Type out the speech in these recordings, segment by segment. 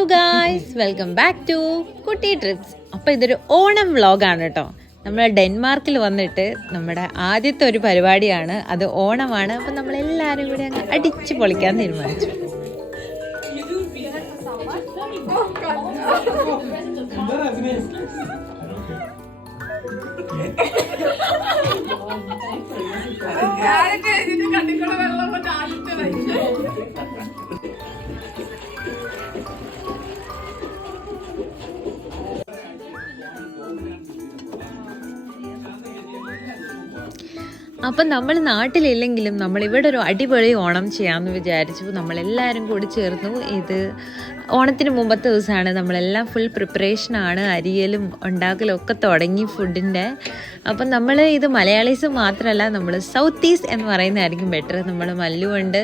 Hello guys, welcome back to Kutty trips. അപ്പോൾ ഇതൊരു ഓണം വ്ളോഗാണ് കേട്ടോ. നമ്മൾ ഡെൻമാർക്കിൽ വന്നിട്ട് നമ്മുടെ ആദ്യത്തെ ഒരു പരിപാടിയാണ്, അത് ഓണമാണ്. അപ്പം നമ്മളെല്ലാവരും കൂടി അങ്ങ് അടിച്ച് പൊളിക്കാൻ തീരുമാനിച്ചു. അപ്പം നമ്മൾ നാട്ടിലില്ലെങ്കിലും നമ്മളിവിടെ ഒരു അടിപൊളി ഓണം ചെയ്യാമെന്ന് വിചാരിച്ചു. നമ്മളെല്ലാവരും കൂടി ചേർന്നു. ഇത് ഓണത്തിന് മുമ്പത്തെ ദിവസമാണ്. നമ്മളെല്ലാം ഫുൾ പ്രിപ്പറേഷനാണ്, അരിയലും ഉണ്ടാക്കലും ഒക്കെ തുടങ്ങി ഫുഡിൻ്റെ. അപ്പം നമ്മൾ ഇത് മലയാളീസ് മാത്രമല്ല, നമ്മൾ സൗത്ത് ഈസ്റ്റ് എന്ന് പറയുന്നതായിരിക്കും ബെറ്റർ. നമ്മൾ മല്ലുണ്ട്,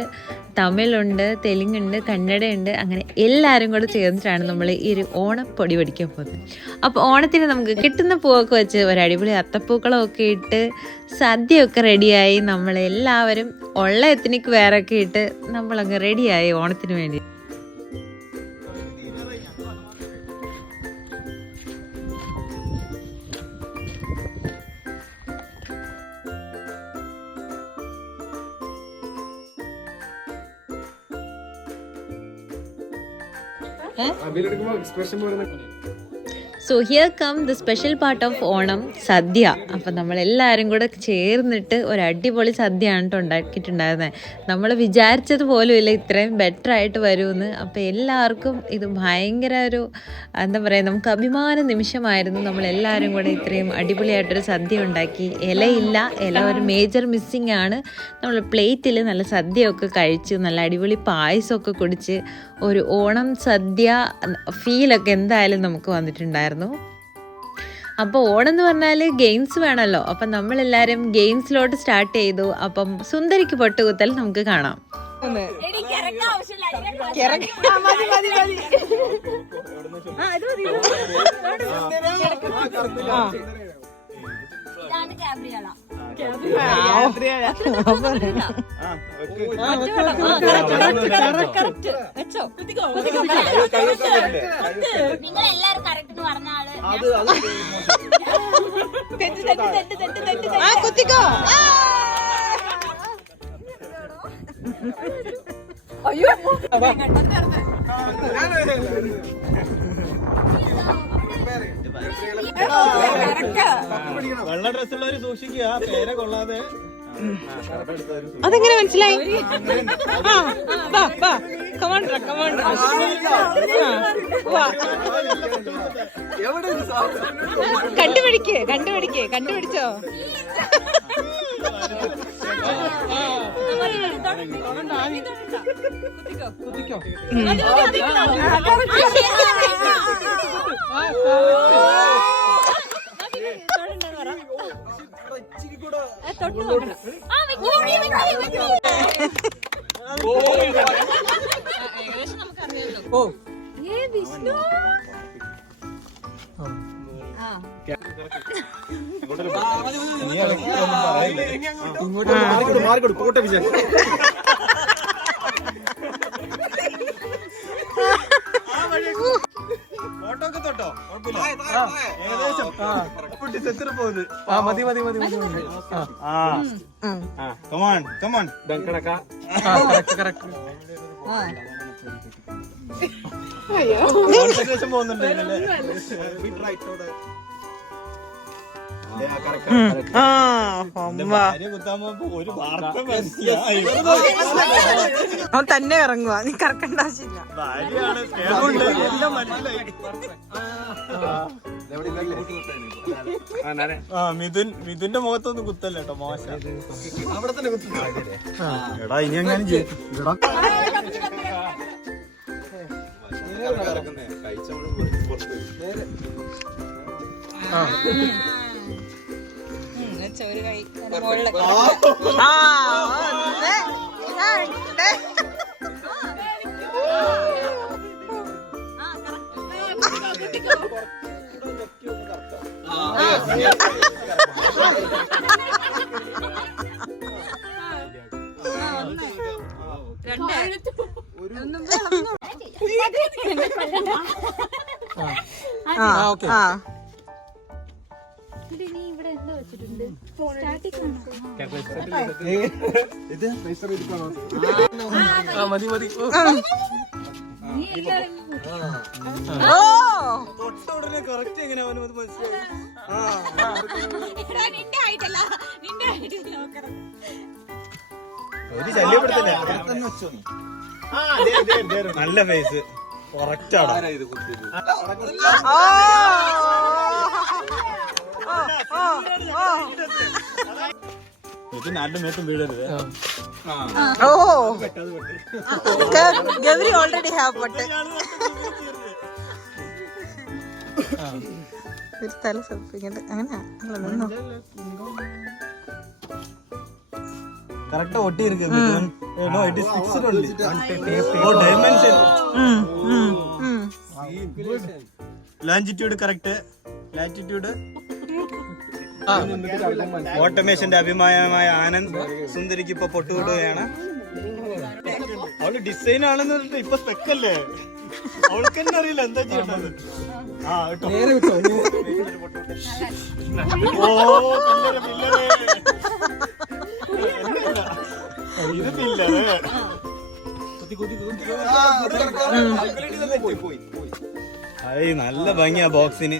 തമിഴുണ്ട്, തെലുങ്കുണ്ട്, കന്നഡയുണ്ട്, അങ്ങനെ എല്ലാവരും കൂടെ ചേർന്നിട്ടാണ് നമ്മൾ ഈ ഒരു ഓണപ്പൊടി പഠിക്കാൻ പോകുന്നത്. അപ്പോൾ ഓണത്തിന് നമുക്ക് കിട്ടുന്ന പൂവൊക്കെ വെച്ച് ഒരു അടിപൊളി അത്തപ്പൂക്കളമൊക്കെ ഇട്ട് സദ്യയൊക്കെ റെഡിയായി. നമ്മളെല്ലാവരും ഉള്ള എത്തിനിക്ക് വേറൊക്കെ ഇട്ട് നമ്മളങ്ങ് റെഡിയായി ഓണത്തിന് വേണ്ടി. So here come the special part of Onam, സദ്യ. അപ്പം നമ്മളെല്ലാവരും കൂടെ ചേർന്നിട്ട് ഒരു അടിപൊളി സദ്യയാണ് കേട്ടോ ഉണ്ടാക്കിയിട്ടുണ്ടായിരുന്നത്. നമ്മൾ വിചാരിച്ചത് പോലും ഇല്ല ഇത്രയും ബെറ്റർ ആയിട്ട് വരുമെന്ന്. അപ്പോൾ എല്ലാവർക്കും ഇത് ഭയങ്കര ഒരു എന്താ പറയുക, നമുക്ക് അഭിമാന നിമിഷമായിരുന്നു. നമ്മളെല്ലാവരും കൂടെ ഇത്രയും അടിപൊളിയായിട്ടൊരു സദ്യ ഉണ്ടാക്കി. ഇലയില്ല, ഇല ഒരു മേജർ മിസ്സിങ് ആണ്. നമ്മൾ പ്ലേറ്റിൽ നല്ല സദ്യയൊക്കെ കഴിച്ച് നല്ല അടിപൊളി പായസമൊക്കെ കുടിച്ച് ഒരു ഓണം സദ്യ ഫീലൊക്കെ എന്തായാലും നമുക്ക് വന്നിട്ടുണ്ടായിരുന്നു. അപ്പോൾ ഓണം എന്ന് പറഞ്ഞാൽ ഗെയിംസ് വേണമല്ലോ. അപ്പം നമ്മളെല്ലാവരും ഗെയിംസിലോട്ട് സ്റ്റാർട്ട് ചെയ്തു. അപ്പം സുന്ദരിക്ക് പൊട്ടുകുത്തൽ നമുക്ക് കാണാം. അയ്യോ വെള്ള ഡ്രസ്സുള്ളവര് സൂക്ഷിക്കുക, പേരെ കൊള്ളാതെ. അതെങ്ങനെ മനസ്സിലായി? കണ്ടുപിടിച്ചോ? മാറിക്കൊടുക്കോട്ടെ വിജയ്. ഫോട്ടോക്കെ തൊട്ടോ, ഏകദേശം പോകുന്നത്. മതി. കമാൺ ഏകദേശം പോകുന്നുണ്ട്. അവൻ തന്നെ ഇറങ്ങുക, നീ കറക്കേണ്ട ആവശ്യമില്ല. മിഥുന്റെ മുഖത്തൊന്നും കുത്തല്ല കേട്ടോ, മോശം. എടാ ഇനി എങ്ങനെ ജയിക്കും? ഒരു കൈ മതി മതി തൊട്ടുടനെ കറക്റ്റ് എങ്ങനെ അവന് മനസ്സിലായി. ഒരു ശല്യപ്പെടുത്തില്ല. നല്ല ഫേസ് കറക്റ്റ് ആണ്. ഇത് നല്ല മേത്തും വീഴരുത്. ഗൗരി ഓൾറെഡി ഹാവ് പൊട്ട്. ഒരു തല സർപ്പിക്കണ്ട് അങ്ങനെ கரெக்ட்டா ஒட்டி இருக்கு no it is fixed only ஓ டைமென்ஷன் longitude correct latitude ഓട്ടോമേഷന്റെ അഭിമാനമായ ആനന്ദ് സുന്ദരിക്ക് ഇപ്പൊ പൊട്ടുകൂടുകയാണ്. അവള് ഡിസൈൻ ആണെന്ന് പറഞ്ഞിട്ട് ഇപ്പൊ സ്പെക്കല്ലേ, അവൾക്ക് തന്നെ അറിയില്ല എന്താ ചെയ്യണ്ടത്. ഓ ഇത് പില്ലറ് ഐ നല്ല ഭംഗിയാ ബോക്സിന്.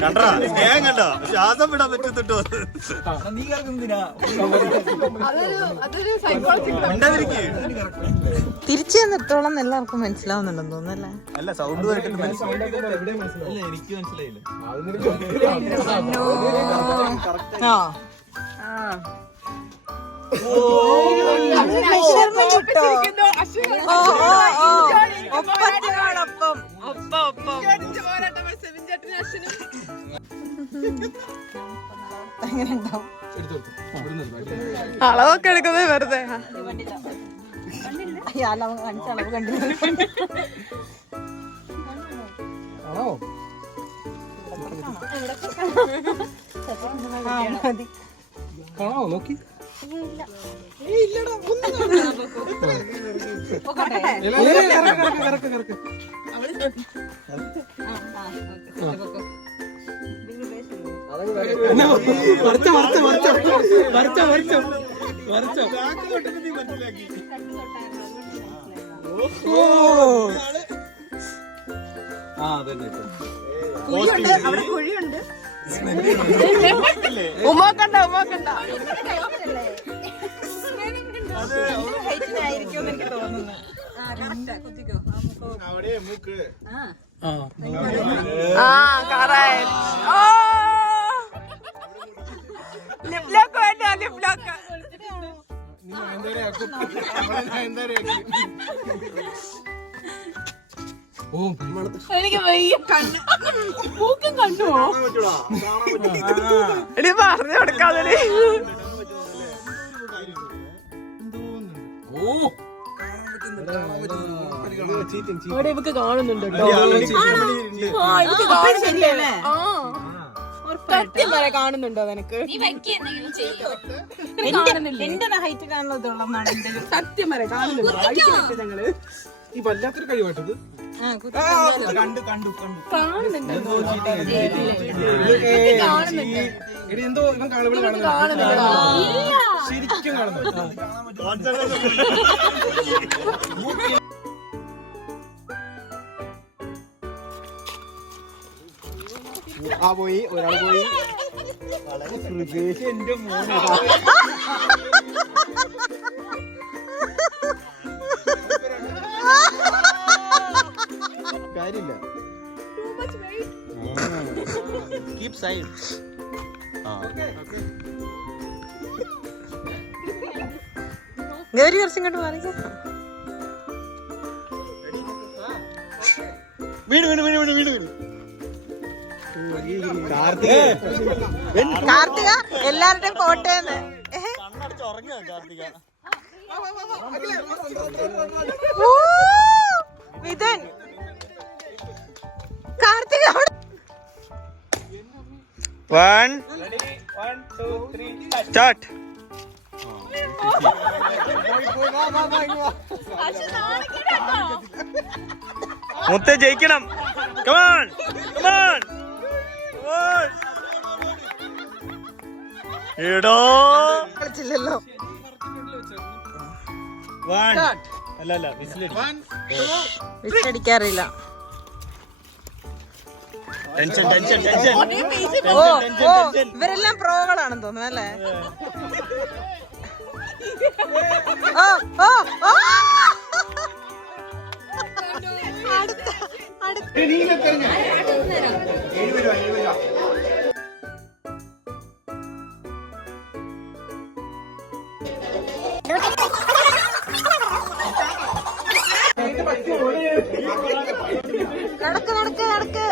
കണ്ടാ സ്നേഹം കണ്ടോ, ശ്വാസം വിടാൻ പറ്റുന്നുണ്ടോ. തിരിച്ചു നിർത്തോളം എല്ലാവർക്കും മനസ്സിലാവുന്നുണ്ടെന്ന് തോന്നുന്നല്ലേ. അല്ല സൗണ്ട് എനിക്ക് മനസ്സിലായില്ല. അളവൊക്കെ എടുക്കുന്നത് വെറുതെ അളവ് കാണിച്ച അളവ് കണ്ടില്ല. നോക്കി അവിടെ കുഴിയുണ്ട്. ഉമ്മാക്കണ്ട ഉമ്മാക്കണ്ട ഹൈറ്റിനായിരിക്കും എനിക്ക് തോന്നുന്നു. ലിപ്ലോക്ക് വേണ്ട ലിപ്ലോക്ക്. എനിക്ക് കണ്ണ് മൂക്കും കണ്ണുവോ എടി പറഞ്ഞു കൊടുക്കാതെ. ഇവക്ക് കാണുന്നുണ്ട് സത്യം വരെ കാണുന്നുണ്ടോ നിനക്ക്? എന്റെ ഹൈറ്റ് കാണുന്നതുള്ളതാണ് എന്റെ സത്യം വരെ കാണുന്നുണ്ടോ? ഞങ്ങള് ഈ വല്ലാത്തൊരു കഴിവാട്ടത് എന്തോ ശരിക്കും കാണുന്നു. ആ പോയി ഒരാൾ പോയി. എന്റെ മോനെ കാര്യമില്ല. Keep side. ഗൗരി കുറച്ച് ഇങ്ങോട്ട് മാറി. വീട് വീട് വീട് വീട് വീട് വീട് കാർത്തിക എല്ലാവരുടെയും ഫോട്ടോന്ന് കണ്ണടച്ച് ഉറങ്ങുക കാർത്തിക. വിധൻ കാർത്തിക 1 2 3 സ്റ്റാർട്ട്. മുത്തേ ജയിക്കണം. Come on come on come on. എടോ കളിച്ചില്ലല്ലോ. 1 അല്ല വിസിലടി. വിസിലടിക്കാറില്ല. ടെൻഷൻ ടെൻഷൻ ടെൻഷൻ ഓ ഓ ഇവരെല്ലാം പ്രോകളാണെന്ന് തോന്നുന്നു അല്ലേ? ഓ ഓ ഓ അടുത്ത അടുത്ത നടക്ക് നടക്ക് നടക്ക്.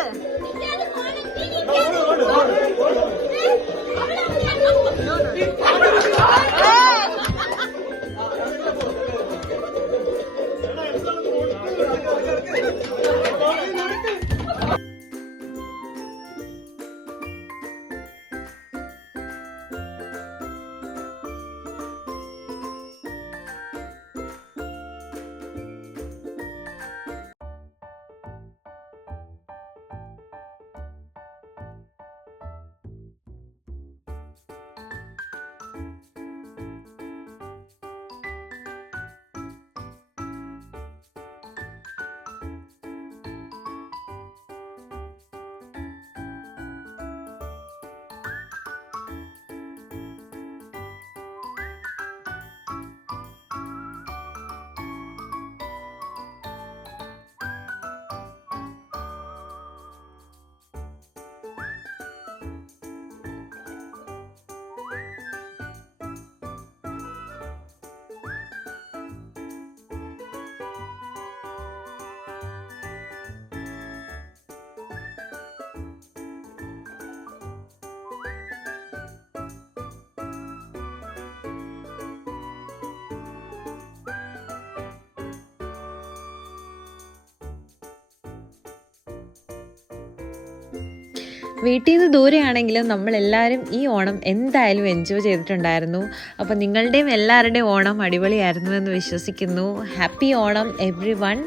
വീട്ടിൽ നിന്ന് ദൂരെയാണെങ്കിലും നമ്മളെല്ലാവരും ഈ ഓണം എന്തായാലും എൻജോയ് ചെയ്തിട്ടുണ്ടായിരുന്നു. അപ്പോൾ നിങ്ങളുടെയും എല്ലാവരുടെയും ഓണം അടിപൊളിയായിരുന്നു എന്ന് വിശ്വസിക്കുന്നു. Happy Onam everyone.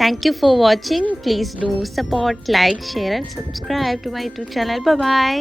Thank you for watching. Please do support, like, share and subscribe to my YouTube channel. By.